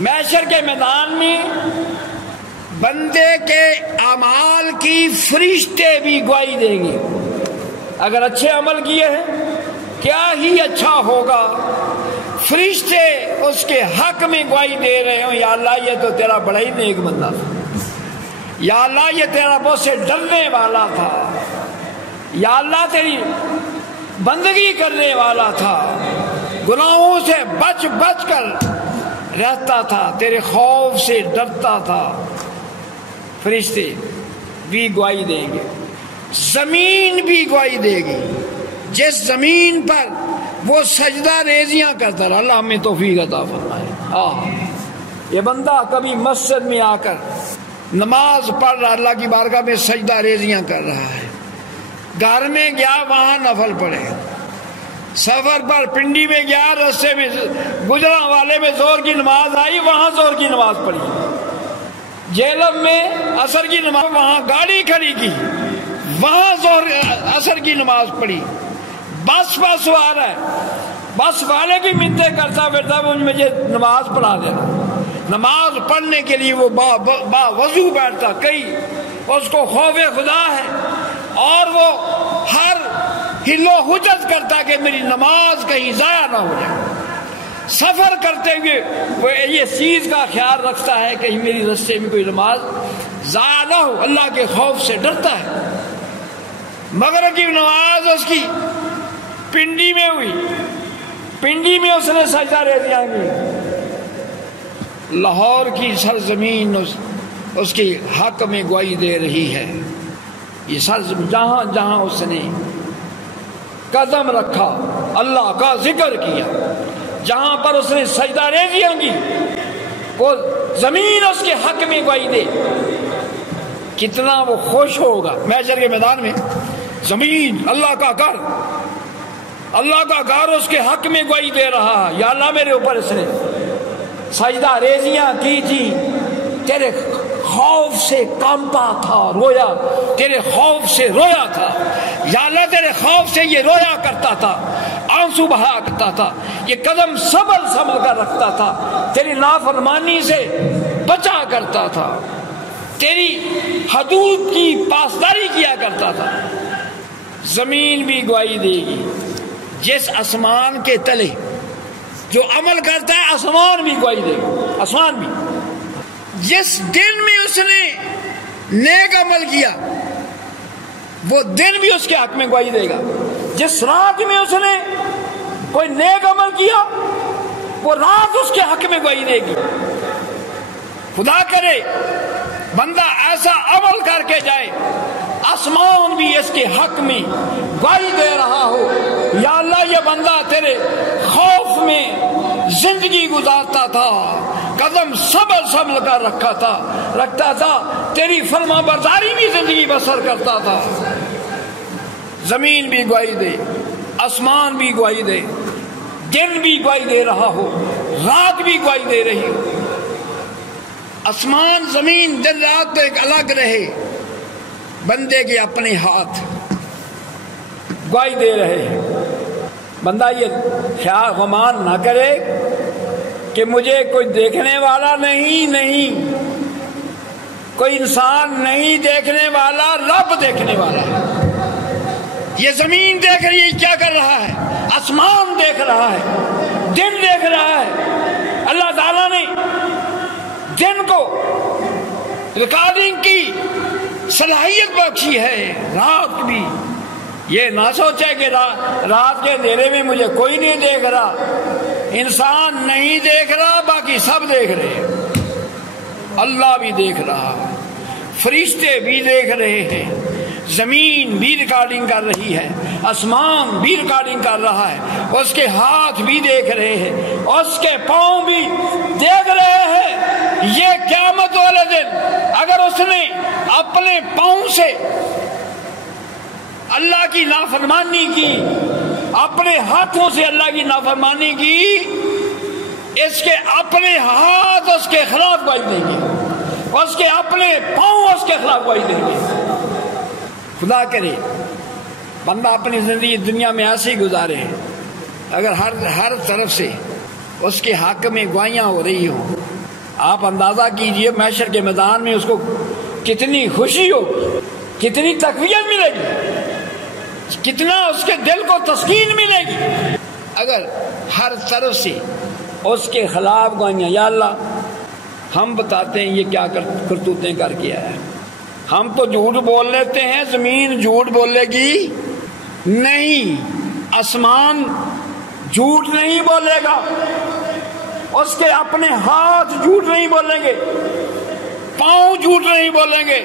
محشر کے میدان میں بندے کے اعمال کی فرشتے بھی گواہی دیں گے. اگر اچھے عمل کیے ہیں کیا ہی اچھا ہوگا، فرشتے اس کے حق میں گواہی دے رہے ہوں، یا اللہ یہ تو تیرا بڑا ہی نیک بندہ تھا، یا اللہ یہ تیرا بہت سے ڈرنے والا تھا، یا اللہ تیری بندگی کرنے والا تھا، گناہوں سے بچ بچ کر رہتا تھا، تیرے خوف سے ڈرتا تھا. فرشتے بھی گواہی دیں گے، زمین بھی گواہی دے گی. جس زمین پر وہ سجدہ ریزیاں کرتا رہا، اللہ ہمیں توفیق عطا فرمائے. یہ بندہ کبھی مسجد میں آ کر نماز پڑھ رہا، اللہ کی بارگاہ میں سجدہ ریزیاں کر رہا ہے، گھر میں گیا وہاں نفل پڑھے، سفر پر پنڈی میں گیا رستے میں گجرا والے میں زور کی نماز آئی وہاں زور کی نماز پڑھی، جہلم میں عصر کی نماز وہاں گاڑی کھڑی کی وہاں زور عصر کی نماز پڑھی. بس سوار ہے، بس والے کی منتیں کرتا پھرتا مجھے نماز پڑھا دینا. نماز پڑھنے کے لیے وہ با وضو بیٹھتا، کئی اس کو خوف خدا ہے اور وہ ہر ہلو حجت کرتا کہ میری نماز کہیں ضائع نہ ہو جائے. سفر کرتے ہوئے وہ یہ چیز کا خیال رکھتا ہے کہیں میری رستے میں کوئی نماز ضائع نہ ہو، اللہ کے خوف سے ڈرتا ہے. مغرب کی نماز اس کی پنڈی میں ہوئی، پنڈی میں اس نے سجدہ ریزیاں کی. لاہور کی سرزمین اس کے حق میں گواہی دے رہی ہے. یہ سرزمین جہاں جہاں اس نے قدم رکھا اللہ کا ذکر کیا، جہاں پر اس نے سجدہ ریزیاں کی، وہ زمین اس کے حق میں گواہی دے. کتنا وہ خوش ہوگا. محشر کے میدان میں زمین اللہ کا گھر، اللہ کا گھر اس کے حق میں گواہی دے رہا ہے، یا اللہ میرے اوپر اس نے سجدہ ریزیاں کی تھی، تیرے خوف سے کانپا تھا، رویا، تیرے خوف سے رویا تھا، یا اللہ تیرے خوف سے یہ رویا کرتا تھا، آنسو بہا کرتا تھا، یہ قدم سنبھل کر رکھتا تھا، تیری نافرمانی سے بچا کرتا تھا، تیری حدود کی پاسداری کیا کرتا تھا. زمین بھی گواہی دے گی. جس آسمان کے تلے جو عمل کرتا ہے آسمان بھی گواہی دے گا. آسمان بھی جس دن میں اس نے نیک عمل کیا وہ دن بھی اس کے حق میں گواہی دے گا. جس رات میں اس نے کوئی نیک عمل کیا وہ رات اس کے حق میں گواہی دے گی. خدا کرے بندہ ایسا عمل کر کے جائے آسمان بھی اس کے حق میں گواہی دے رہا ہو، یا اللہ یہ بندہ تیرے خوف میں زندگی گزارتا تھا، قدم سنبھل کر رکھتا تھا، تیری فرما برداری بھی زندگی بسر کرتا تھا. زمین بھی گواہی دے، آسمان بھی گواہی دے، دن بھی گواہی دے رہا ہو، رات بھی گواہی دے رہی ہو. آسمان زمین دن رات تو ایک الگ رہے، بندے کے اپنے ہاتھ گواہی دے رہے ہیں. بندہ یہ خیال گمان نہ کرے کہ مجھے کوئی دیکھنے والا نہیں، کوئی انسان نہیں دیکھنے والا، رب دیکھنے والا ہے. یہ زمین دیکھ رہی ہے کیا کر رہا ہے، آسمان دیکھ رہا ہے، دن دیکھ رہا ہے. اللہ تعالیٰ نے دن کو ریکارڈنگ کی صلاحیت بخشی ہے، رات بھی. یہ نہ سوچے کہ رات کے اندھیرے میں مجھے کوئی نہیں دیکھ رہا، انسان نہیں دیکھ رہا باقی سب دیکھ رہے ہیں. اللہ بھی دیکھ رہا، فرشتے بھی دیکھ رہے ہیں، زمین بھی ریکارڈنگ کر رہی ہے، آسمان بھی ریکارڈنگ کر رہا ہے، اس کے ہاتھ بھی دیکھ رہے ہیں، اس کے پاؤں بھی دیکھ رہے ہیں. یہ قیامت والے دن اگر اس نے اپنے پاؤں سے اللہ کی نافرمانی کی، اپنے ہاتھوں سے اللہ کی نافرمانی کی، اس کے اپنے ہاتھ اس کے خلاف گواہی دیں گے، اس کے اپنے پاؤں اس کے خلاف گواہی دیں گے. خدا کرے بندہ اپنی زندگی دنیا میں ایسے ہی گزارے، اگر ہر طرف سے اس کے حق میں گواہیاں ہو رہی ہوں، آپ اندازہ کیجئے محشر کے میدان میں اس کو کتنی خوشی ہو، کتنی تقویت ملے گی، کتنا اس کے دل کو تسکین ملے گی اگر ہر طرف سے اس کے خلاف گوائیاں۔ یا اللہ ہم بتاتے ہیں یہ کیا کرتوتیں کر کے آیا، ہم تو جھوٹ بول لیتے ہیں، زمین جھوٹ بولے گی نہیں، آسمان جھوٹ نہیں بولے گا، اس کے اپنے ہاتھ جھوٹ نہیں بولیں گے، پاؤں جھوٹ نہیں بولیں گے۔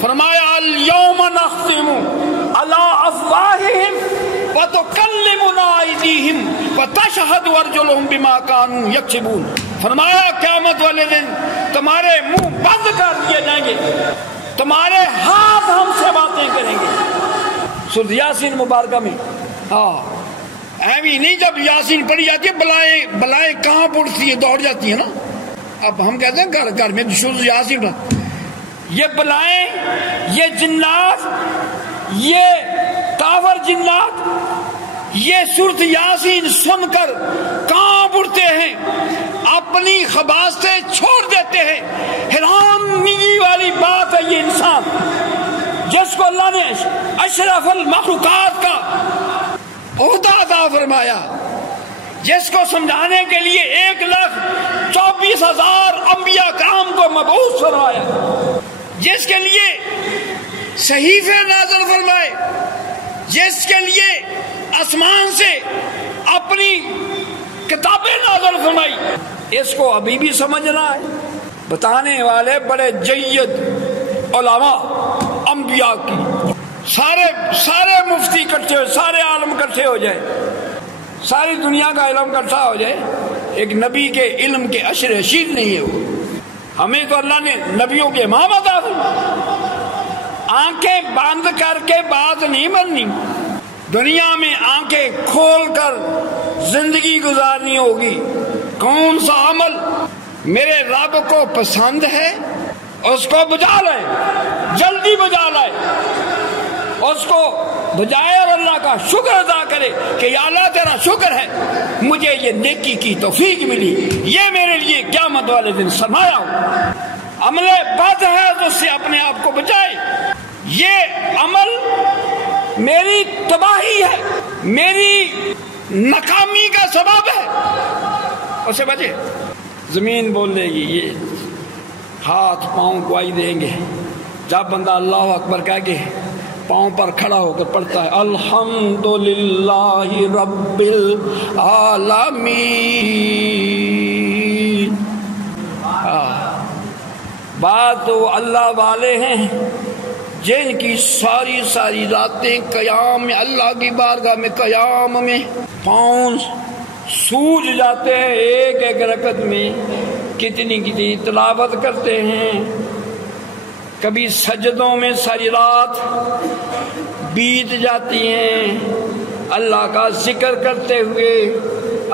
فرمایا الیوم نختم علی افواہہم وتکلمنا ایدیہم وتشہد ارجلہم بما کانوا یکسبون۔ فرمایا قیامت والے دن تمہارے منہ بند کر دیے جائیں گے، تمہارے ہاتھ ہم سے باتیں کریں گے۔ سورۃ یاسین مبارکہ میں ایوی نہیں، جب یاسین پڑھی جاتی ہے بلائیں کہاں پڑتی ہے، دوڑ جاتی ہے نا۔ اب ہم کہتے ہیں گھر میں سورۃ یاسین، یہ بلائیں، یہ جنات، یہ کافر جنات یہ سورۃ یاسین سن کر کانپ اٹھتے ہیں، اپنی خباثتیں چھوڑ دیتے ہیں۔ حیرانی والی بات ہے، یہ انسان جس کو اللہ نے اشرف المخلوقات کا عہدہ عطا فرمایا، جس کو سمجھانے کے لیے 1,24,000 انبیاء کرام کو مبعوث فرمایا، جس کے لیے صحیفے نازل فرمائے، جس کے لیے آسمان سے اپنی کتابیں نازل فرمائی، اس کو ابھی بھی سمجھنا ہے۔ بتانے والے بڑے جید علماء انبیاء کی، سارے مفتی اکٹھے ہو، سارے عالم اکٹھے ہو جائے، ساری دنیا کا علم اکٹھا ہو جائے، ایک نبی کے علم کے عشر اشیر نہیں ہے وہ۔ ہمیں تو اللہ نے نبیوں کے امام عطا فرمایا۔ آنکھیں بند کر کے بات نہیں بننی، دنیا میں آنکھیں کھول کر زندگی گزارنی ہوگی۔ کون سا عمل میرے رب کو پسند ہے اس کو بجا لائے، جلدی بجا لائے، اس کو بجائے اور اللہ کا شکر ادا کرے کہ یا اللہ تیرا شکر ہے مجھے یہ نیکی کی توفیق ملی، یہ میرے لیے قیامت والے دن سرمایہ ہو۔ عمل بد ہے تو اس سے اپنے آپ کو بچائے، یہ عمل میری تباہی ہے، میری ناکامی کا سبب ہے، اسے بچے۔ زمین بول دے گی، یہ ہاتھ پاؤں گواہی دیں گے۔ جب بندہ اللہ اکبر کہہ کے پاؤں پر کھڑا ہو کر پڑھتا ہے الحمدللہ رب العالمین، بات تو اللہ والے ہیں جن کی ساری راتیں قیام میں، اللہ کی بارگاہ میں قیام میں پاؤں سوج جاتے ہیں، ایک رکعت میں کتنی تلاوت کرتے ہیں، کبھی سجدوں میں ساری رات بیت جاتی ہیں، اللہ کا ذکر کرتے ہوئے،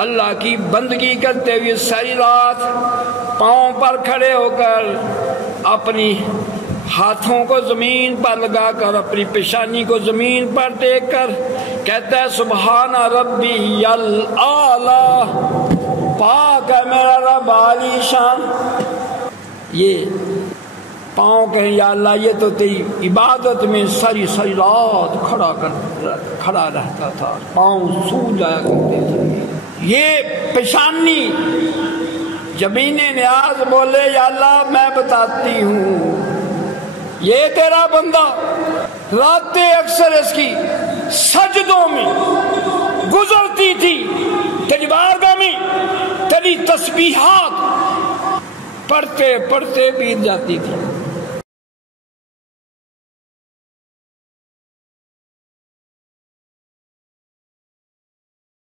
اللہ کی بندگی کرتے ہوئے ساری رات پاؤں پر کھڑے ہو کر اپنی ہاتھوں کو زمین پر لگا کر اپنی پیشانی کو زمین پر دیکھ کر کہتا ہے سبحان ربی الاعلی، پاک ہے میرا رب عالی شان۔ یہ پاؤں کہیں یا اللہ یہ تو تیری عبادت میں ساری رات کھڑا رہتا تھا، پاؤں سو جایا کرتے تھے۔ یہ پیشانی زمین نیاز بولے یا اللہ میں بتاتی ہوں، یہ تیرا بندہ راتیں اکثر اس کی سجدوں میں گزرتی تھی، تیری بارگاہ میں تیری تسبیحات پڑھتے بیت جاتی تھی۔